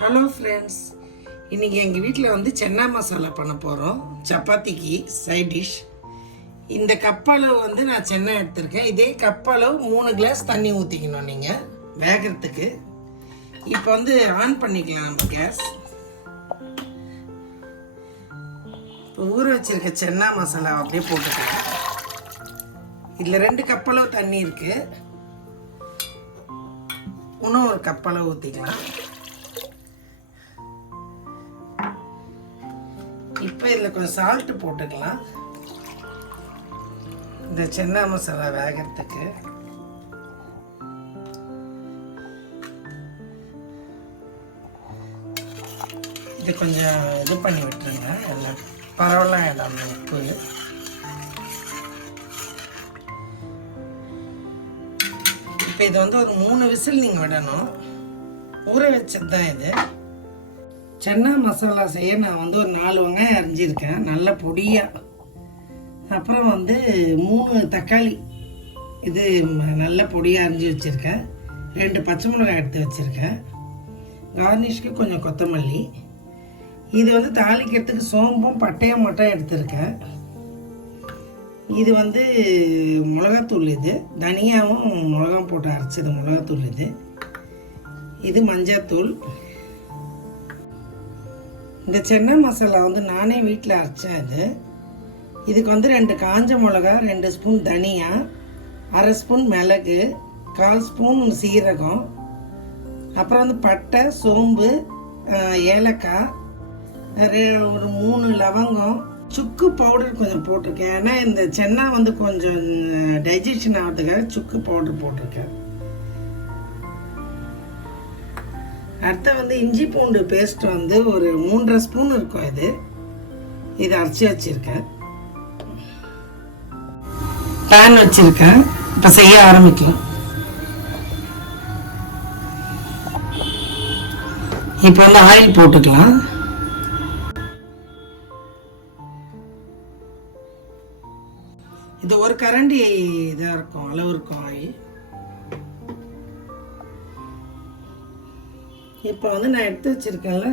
Hello friends, இன்றைக்கி எங்கள் வீட்டில் வந்து சென்னா மசாலா பண்ண போகிறோம். சப்பாத்திக்கு சைட் டிஷ். இந்த கப்பளவு வந்து நான் சென்னை எடுத்திருக்கேன். இதே கப்பளவு 3 கிளாஸ் தண்ணி ஊற்றிக்கணும் நீங்கள் வேகிறதுக்கு. இப்போ வந்து ஆன் பண்ணிக்கலாம் நம்ம கேஸ். இப்போ ஊற வச்சுருக்க சென்னா மசாலா அப்படியே போட்டுக்கலாம். இதில் 2 கப்பளவு தண்ணி இருக்குது. இன்னும் ஒரு கப்பளவு ஊற்றிக்கலாம். இப்போ இதில் கொஞ்சம் சால்ட்டு போட்டுக்கலாம், இந்த சென்னா மசாலா வேகிறதுக்கு. இது கொஞ்சம் இது பண்ணி விட்டுருங்க, எல்லாம் பரவலாம் எல்லாமே உப்பு. இப்போ இது வந்து ஒரு 3 விசில் நீங்கள் விடணும். ஊற வச்சது தான் இது. சென்னா மசாலா செய்ய நான் வந்து ஒரு 4 வெங்காயம் அரிஞ்சிருக்கேன் நல்ல பொடியாக. அப்புறம் வந்து 3 தக்காளி இது நல்ல பொடியாக அரிஞ்சு வச்சுருக்கேன். 2 பச்சை மிளகாய் எடுத்து வச்சுருக்கேன். கார்னிஷ்க்கு கொஞ்சம் கொத்தமல்லி. இது வந்து தாளிக்கிறதுக்கு சோம்பும் பட்டையும் மட்டும் எடுத்துருக்கேன். இது வந்து மிளகாத்தூள். இது தனியாகவும் மிளகாய் போட்டு அரைச்சது மிளகாத்தூள். இது மஞ்சத்தூள். இந்த சென்னா மசாலா வந்து நானே வீட்டில் அரைச்சேன். இதுக்கு வந்து 2 காஞ்ச மிளகா, 2 ஸ்பூன் தனியா, 1/2 ஸ்பூன் மிளகு, 1/4 ஸ்பூன் சீரகம், அப்புறம் வந்து பட்டை, சோம்பு, ஏலக்காய், ஒரு 3 லவங்கம், சுக்கு பவுடர் கொஞ்சம் போட்டிருக்கேன். ஏன்னா இந்த சென்னா வந்து கொஞ்சம் டைஜஷன் ஆகிறதுக்காக சுக்கு பவுடர் போட்டிருக்கேன். அடுத்து வந்து இஞ்சி பூண்டு பேஸ்ட் வந்து ஒரு 3.5 ஸ்பூன் இருக்கும். இது அரைச்சி வச்சிருக்கேன். பேன் வச்சிருக்கேன். இப்போ செய்ய ஆரம்பிக்கலாம். இப்போ வந்து ஆயில் போட்டுக்கலாம். இது ஒரு கரண்டி இதாக இருக்கும், அளவு இருக்கும் ஆயில். இப்போ வந்து நான் எடுத்து வச்சிருக்கேன்ல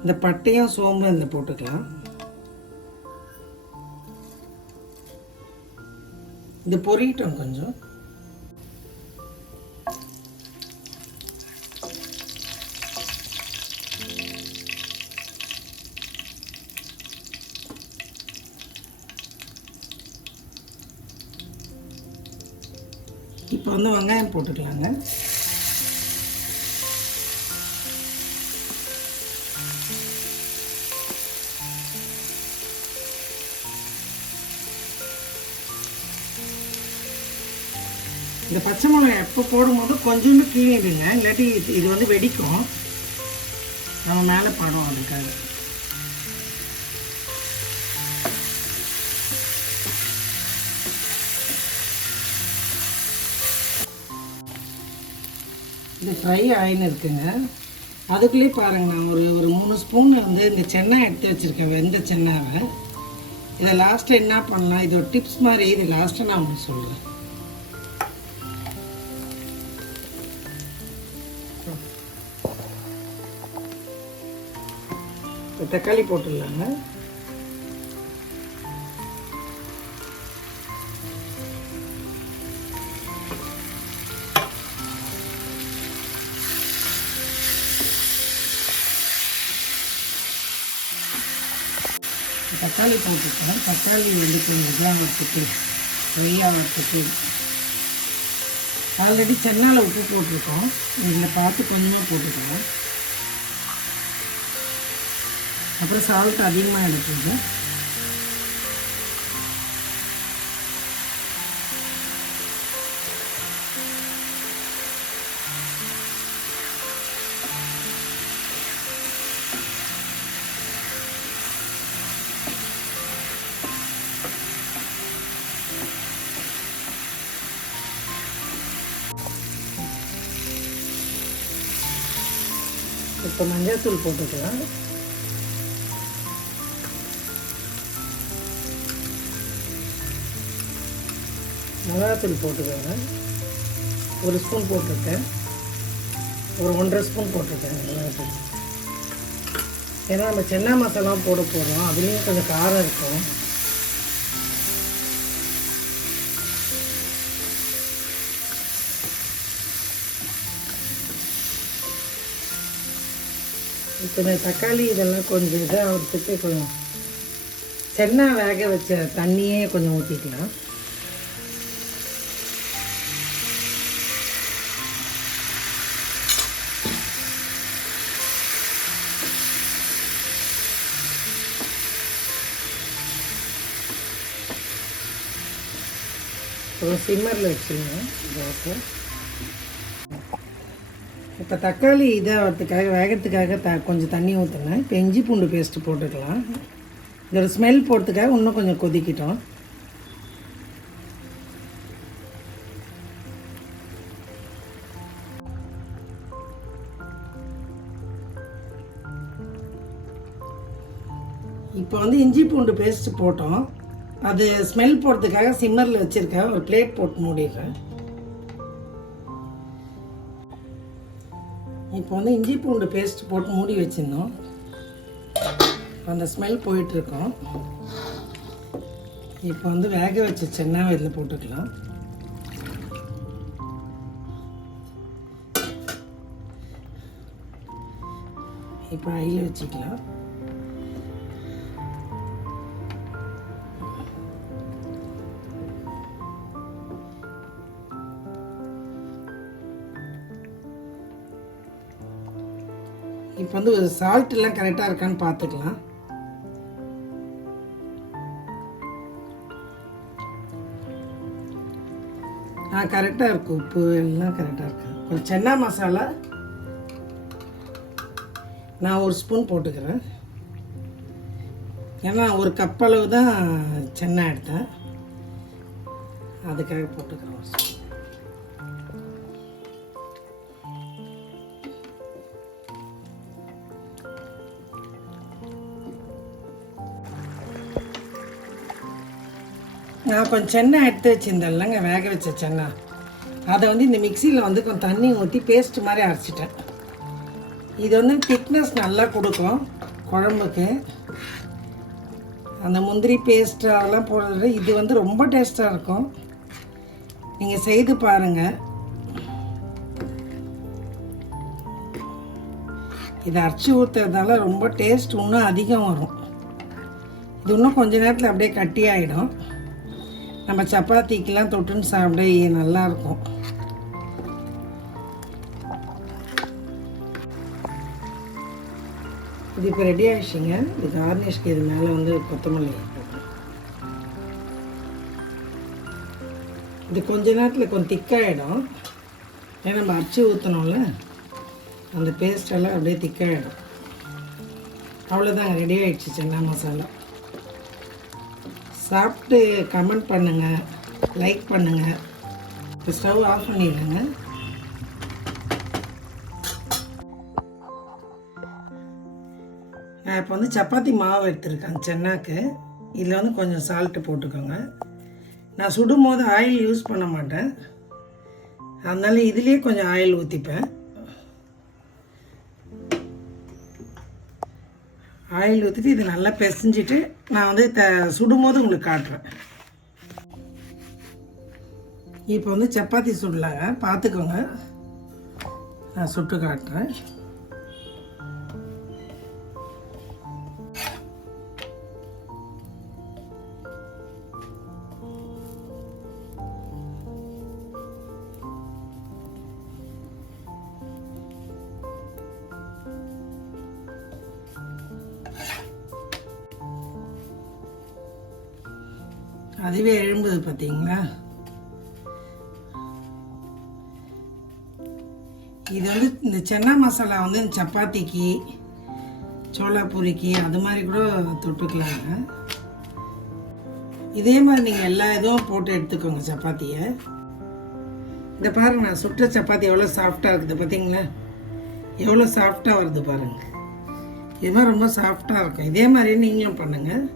இந்த பட்டையும் சோம்பு இந்த போட்டுக்கலாம். இது பொரியட்டும் கொஞ்சம். இப்போ வந்து வெங்காயம் போட்டுக்கலாங்க. இந்த பச்சை மிளகாய் எப்போ போடும்போது கொஞ்சோண்டு கீழிடுங்க, இல்லாட்டி இது வந்து வெடிக்கும், நம்ம மேலே படம். அதுக்காக இந்த ஃப்ரை ஆயின்னு இருக்குங்க. அதுக்குள்ளேயே பாருங்கள், நான் ஒரு 3 ஸ்பூன் வந்து இந்த சென்னா எடுத்து வச்சுருக்கேன், வெந்த சென்னாவை. இதை லாஸ்ட்டாக என்ன பண்ணலாம், இது ஒரு டிப்ஸ் மாதிரி. இது லாஸ்ட்டாக நான் உங்களுக்கு சொல்கிறேன். தக்காளி போட்டுடலாங்க. தக்காளி போட்டுருக்கேன். தக்காளி வந்து கொஞ்சம் இதாக வச்சுட்டு ஃப்ரையாக வச்சுட்டு. ஆல்ரெடி சென்னால உப்பு போட்டிருக்கோம், இதில் பார்த்து கொஞ்சமாக போட்டுக்கலாம். அப்புறம் சால்ட் அதிகமாக எடுத்துங்க. இப்போ மஞ்சள்தூள் போட்டுக்கலாம். மிளகாத்தூள் போட்டுக்கோங்க. 1 ஸ்பூன் போட்டிருக்கேன். ஒரு 1.5 ஸ்பூன் போட்டிருக்கேன் எல்லாத்துக்கும். ஏன்னா நம்ம சென்னா மசாலா போட போகிறோம், அதுலேயும் கொஞ்சம் காரம் இருக்கும். இப்போ இந்த தக்காளி இதெல்லாம் கொஞ்சம் இதாகிறதுக்கு கொஞ்சம் சென்னா வேக வச்ச தண்ணியே கொஞ்சம் ஊற்றிக்கலாம். ஒரு சிம்மரில் வச்சுருங்க. இப்போ தக்காளி இதாகிறதுக்காக வேகிறதுக்காக கொஞ்சம் தண்ணி ஊற்றுனேன். இப்போ இஞ்சி பூண்டு பேஸ்ட்டு போட்டுக்கலாம். இதோட ஸ்மெல் போகிறதுக்காக இன்னும் கொஞ்சம் கொதிக்கிட்டோம். இப்போ வந்து இஞ்சி பூண்டு பேஸ்ட்டு போட்டோம். அது ஸ்மெல் போகிறதுக்காக சிம்மரில் வச்சுருக்கேன். ஒரு பிளேட் போட்டு மூடிடுறேன். இப்போ வந்து இஞ்சி பூண்டு பேஸ்ட் போட்டு மூடி வச்சிருந்தோம். அந்த ஸ்மெல் போயிட்டுருக்கோம். இப்போ வந்து வேக வச்ச சென்னாவை இதில் போட்டுக்கலாம். இப்போ ஐயில் வச்சுக்கலாம். இப்போ வந்து சால்ட்டெல்லாம் கரெக்டாக இருக்கான்னு பார்த்துக்கலாம். கரெக்டாக இருக்குது. உப்பு எல்லாம் கரெக்டாக இருக்கு. கொஞ்சம் சென்னா மசாலா நான் 1 ஸ்பூன் போட்டுக்கிறேன். ஏன்னா 1 கப் அளவு தான் சென்னா எடுத்தேன், அதுக்காக போட்டுக்கிறேன் 1 ஸ்பூன். நான் கொஞ்சம் சென்னா எடுத்து வச்சுருந்தேன்லங்க, வேக வச்ச சென்னா, அதை வந்து இந்த மிக்சியில் வந்து கொஞ்சம் தண்ணி ஊற்றி பேஸ்ட் மாதிரி அரைச்சிட்டேன். இது வந்து திக்னஸ் நல்லா கொடுக்கும் குழம்புக்கு. அந்த முந்திரி பேஸ்ட் அதெல்லாம் போடுறது இது வந்து ரொம்ப டேஸ்ட்டாக இருக்கும். நீங்கள் செய்து பாருங்கள். இதை அரைச்சி ஊற்றுறதால ரொம்ப டேஸ்ட் இன்னும் அதிகம் வரும். இது இன்னும் கொஞ்ச நேரத்தில் அப்படியே கட்டி ஆகிடும். நம்ம சப்பாத்திக்கெலாம் தொட்டுன்னு சாப்பிட நல்லாயிருக்கும். இது இப்போ ரெடி ஆகிடுச்சிங்க. இது கார்னிஷ்க்கு இது மேலே வந்து கொத்தமல்லி. இது கொஞ்ச நேரத்தில் கொஞ்சம் திக்காகிடும். ஏன்னா நம்ம அரைச்சி ஊற்றணும்ல, அந்த பேஸ்டெல்லாம் அப்படியே திக்காகிடும். அவ்வளோதாங்க, ரெடி ஆகிடுச்சு சென்னா மசாலா. சாப்பிட்டு கமெண்ட் பண்ணுங்கள், லைக் பண்ணுங்கள். இப்போ ஸ்டவ் ஆஃப் பண்ணிடுங்க. நான் இப்போ வந்து சப்பாத்தி மாவு எடுத்துருக்கேன் சென்னாக்கு. இதில் வந்து கொஞ்சம் சால்ட்டு போட்டுக்கோங்க. நான் சுடும் போது ஆயில் யூஸ் பண்ண மாட்டேன், அதனால இதுலேயே கொஞ்சம் ஆயில் ஊற்றிப்பேன். ஆயில் ஊற்றிட்டு இது நல்லா பிசைஞ்சிட்டு நான் வந்து சுடும் போது உங்களுக்கு காட்டுறேன். இப்போ வந்து சப்பாத்தி சுடலாங்க, பார்த்துக்கோங்க. நான் சுட்டு காட்டுறேன். அதுவே எழும்புது பார்த்தீங்களா? இது வந்து இந்த சென்னா மசாலா வந்து சப்பாத்திக்கு, சோளா பூரிக்கு அது மாதிரி கூட தொட்டுக்கலாங்க. இதே மாதிரி நீங்கள் எல்லா இதுவும் போட்டு எடுத்துக்கோங்க சப்பாத்தியை. இந்த பாருங்க, நான் சுட்ட சப்பாத்தி எவ்வளோ சாஃப்டாக இருக்குது பார்த்தீங்களா? எவ்வளோ சாஃப்டாக வருது பாருங்கள். இது மாதிரி ரொம்ப சாஃப்டாக இருக்கும். இதே மாதிரி நீங்களும் பண்ணுங்கள்.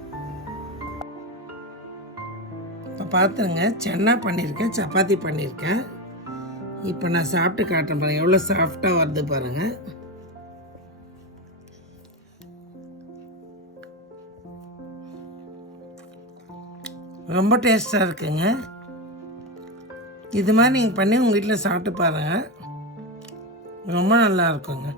இப்போ பார்த்துருங்க, சென்னா பண்ணியிருக்கேன், சப்பாத்தி பண்ணியிருக்கேன். இப்போ நான் சாப்பிட்டு காட்டுறேன் பாருங்கள், எவ்வளோ சாஃப்டாக வருது பாருங்கள். ரொம்ப டேஸ்ட்டாக இருக்குங்க. இது மாதிரி நீங்கள் பண்ணி உங்கள் வீட்டில் சாப்பிட்டு பாருங்கள், ரொம்ப நல்லா இருக்குங்க.